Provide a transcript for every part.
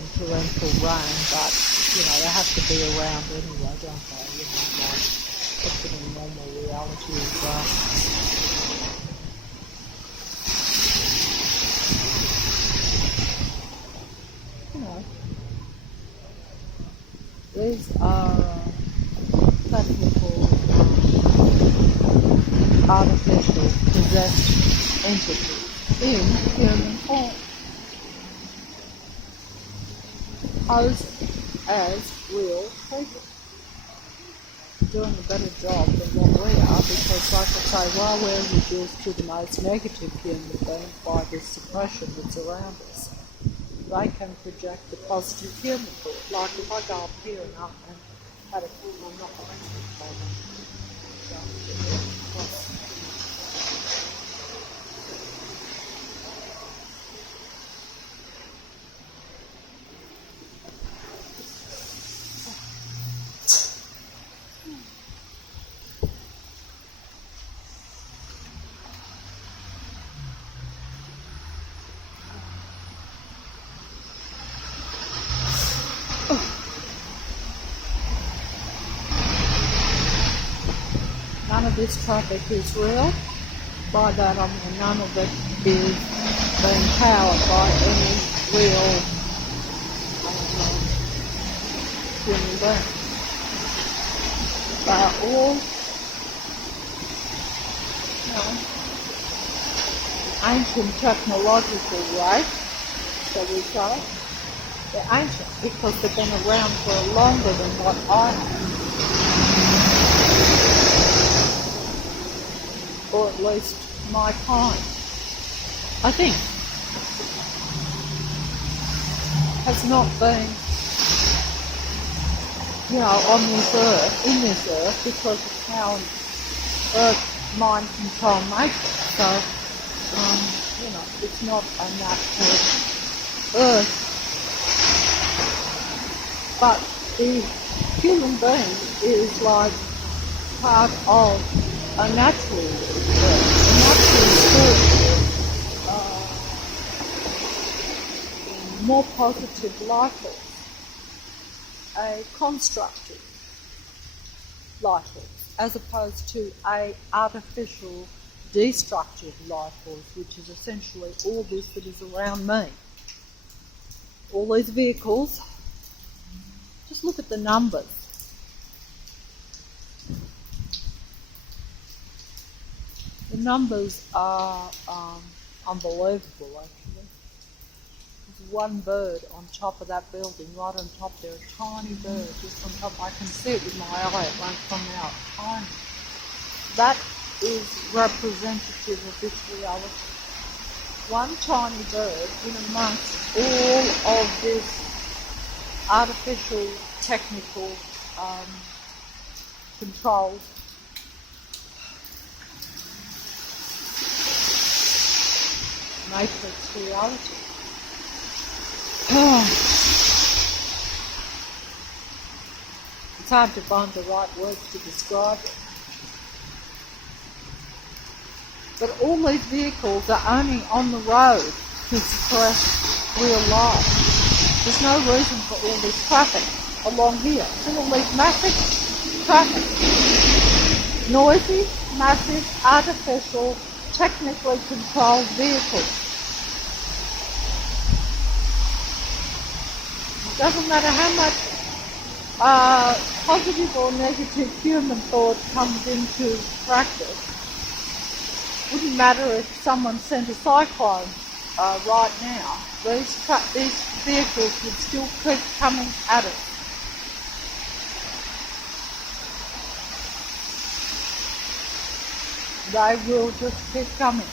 in torrential rain, but, they have to be around anyway, don't they? Like, it's in normal reality as well. These are technical, artificial, possessed entities in human form, posed as real people, doing a better job than what we are, because, like I say, while we're reduced to the most negative human being by this suppression that's around us, they can project the positive human thought. Like if I go up here and had a cool, I'm not going to None of this traffic is real. By that I mean none of it is being powered by any real human being. They are all, ancient technological race, shall we say. They're ancient because they've been around for longer than what I have. Or at least my kind, I think, has not been, on this earth, in this earth, because of how Earth mind control makes it. So, it's not a natural earth. But the human being is like part of a natural more positive life force, a constructive life force, as opposed to a artificial destructive life force, which is essentially all this that is around me. All these vehicles, just look at the numbers. The numbers are unbelievable, actually. There's one bird on top of that building, right on top there, a tiny bird, just on top. I can see it with my eye, it won't come out. Tiny. That is representative of this reality. One tiny bird in amongst all of this artificial, technical, controlled matrix reality. It's hard to find the right words to describe it. But all these vehicles are only on the road to suppress real life. There's no reason for all this traffic along here. See all these massive traffic. Noisy, massive, artificial, technically controlled vehicles. It doesn't matter how much positive or negative human thought comes into practice. Wouldn't matter if someone sent a cyclone right now. These vehicles would still keep coming at us. They will just keep coming.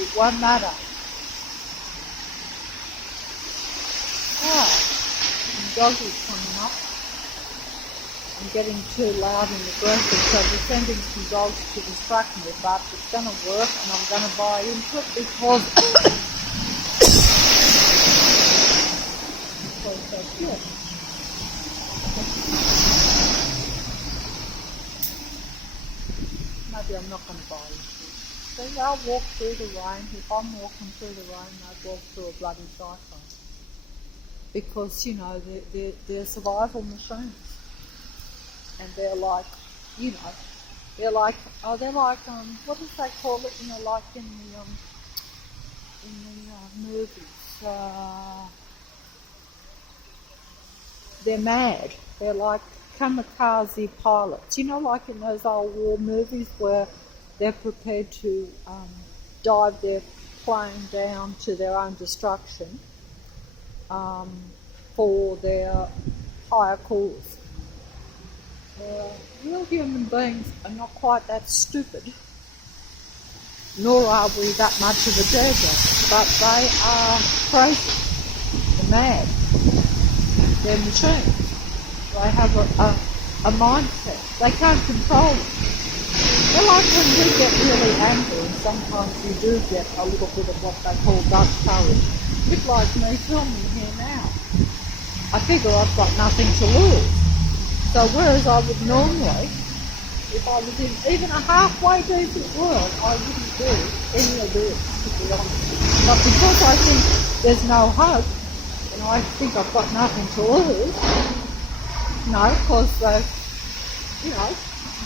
It won't matter. Dog is coming up. I'm getting too loud and aggressive, so we're sending some dogs to distract me, but it's going to work and I'm going to buy into it because that's good. Maybe I'm not going to buy into it. See, I'll walk through the rain. If I'm walking through the rain, I'd walk through a bloody cyclone. because, you know, they're survival machines. And they're like, you know, they're like, what does they call it, you know, like in the movies, they're mad. They're like kamikaze pilots. You know, like in those old war movies where they're prepared to dive their plane down to their own destruction for their higher cause. Real human beings are not quite that stupid, nor are we that much of a danger, but they are crazy, they're mad, they're machines. They have a mindset. They can't control it. They're like when we get really angry, and sometimes we do get a little bit of what they call Dutch courage. A bit like me filming here now. I figure I've got nothing to lose. So whereas I would normally, if I was in even a halfway decent world, I wouldn't do any of this, to be honest. But because I think there's no hope, and I think I've got nothing to lose, no, because, you know,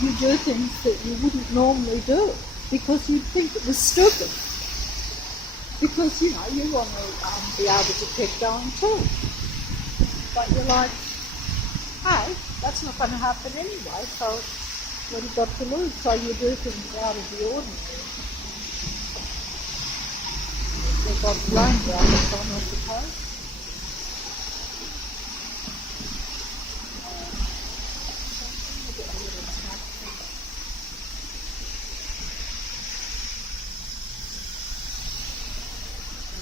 you do things that you wouldn't normally do because you'd think it was stupid. Because, you know, you want to be able to keep going too. But you're like, hey, that's not going to happen anyway, so what have you got to lose? So you do things out of the ordinary. They've got rain glasses on, I suppose.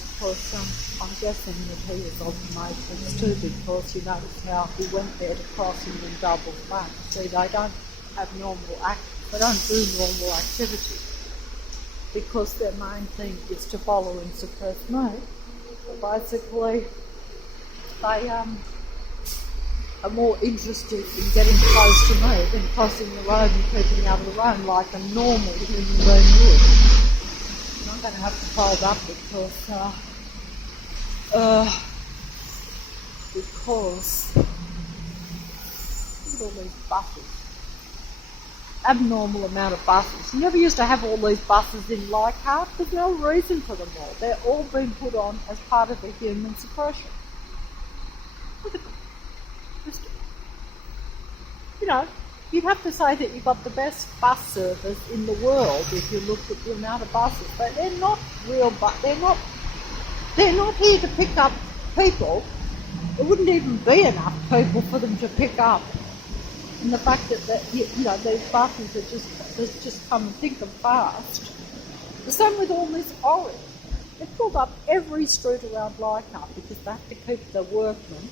Of course, I'm guessing that he was of the Matrix too, because you notice how he went there to cross and then double back. See, they don't have they don't do normal activity because their main thing is to follow and suppress me. So basically, they are more interested in getting close to me than crossing the road and keeping out of the road like a normal human being would. And I'm going to have to fold up because look at all these buses. Abnormal amount of buses. You never used to have all these buses in Leichhardt. There's no reason for them all. They're all being put on as part of the human suppression. Look at them. You know, you'd have to say that you've got the best bus service in the world if you looked at the amount of buses. But they're not real buses. They're not here to pick up people. There wouldn't even be enough people for them to pick up. And the fact that you know, these buses are just come and think them fast. The same with all this orange. They pulled up every street around Leichhardt because they have to keep the workmen,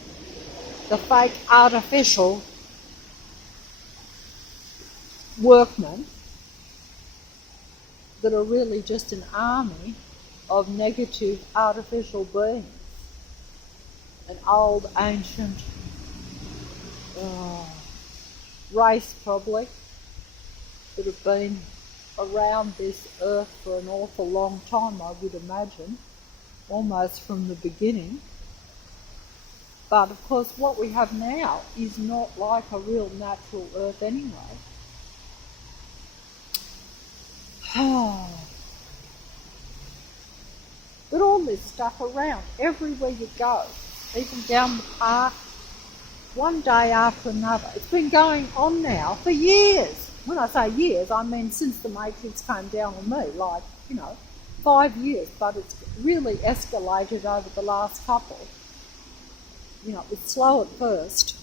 the fake artificial workmen that are really just an army of negative artificial beings. An old, ancient race probably that have been around this earth for an awful long time, I would imagine, almost from the beginning. But of course what we have now is not like a real natural earth anyway. But all this stuff around, everywhere you go, even down the park, one day after another. It's been going on now for years. When I say years, I mean since the Matrix came down on me, like, you know, 5 years, but it's really escalated over the last couple. You know, it's slow at first.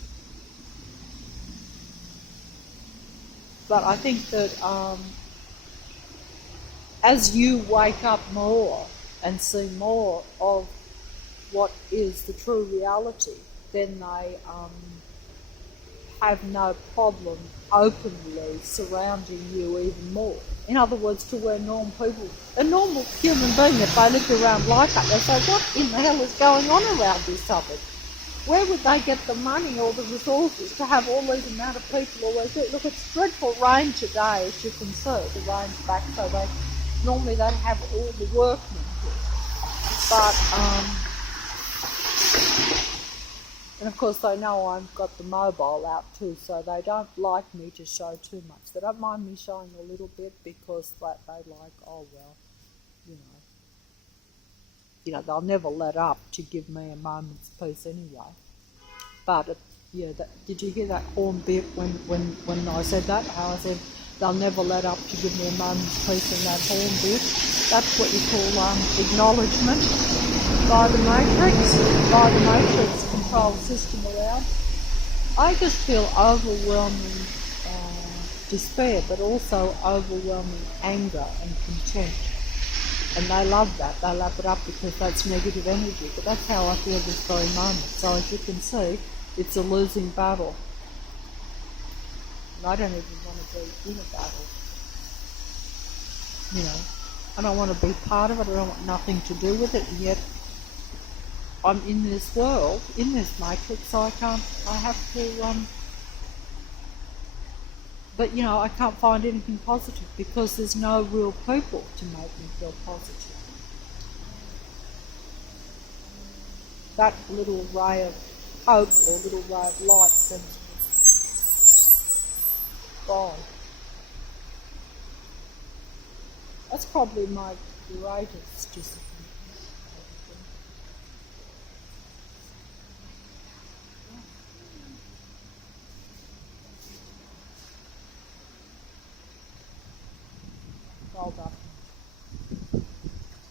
But I think that as you wake up more and see more of what is the true reality, then they have no problem openly surrounding you even more. In other words, to where normal people, a normal human being, if they lived around like that, they say, what in the hell is going on around this suburb? Where would they get the money or the resources to have all these amount of people always do? Look, it's dreadful rain today, as you can see. The rain's back, so normally they'd have all the workmen here. But And of course, they know I've got the mobile out too, so they don't like me to show too much. They don't mind me showing a little bit because they like, oh well, you know, they'll never let up to give me a moment's peace anyway. But yeah, did you hear that horn bit when I said that? How I said they'll never let up to give me a moment's peace in that horn bit. That's what you call acknowledgement by the Matrix control system around. I just feel overwhelming despair, but also overwhelming anger and contempt. And they love that. They lap it up because that's negative energy. But that's how I feel this very moment. So as you can see, it's a losing battle. And I don't even want to be in a battle. I don't want to be part of it. I don't want nothing to do with it. And yet I'm in this world, in this matrix, so I have to, but I can't find anything positive because there's no real people to make me feel positive. That little ray of hope or little ray of light seems gone. That's probably my greatest disappointment.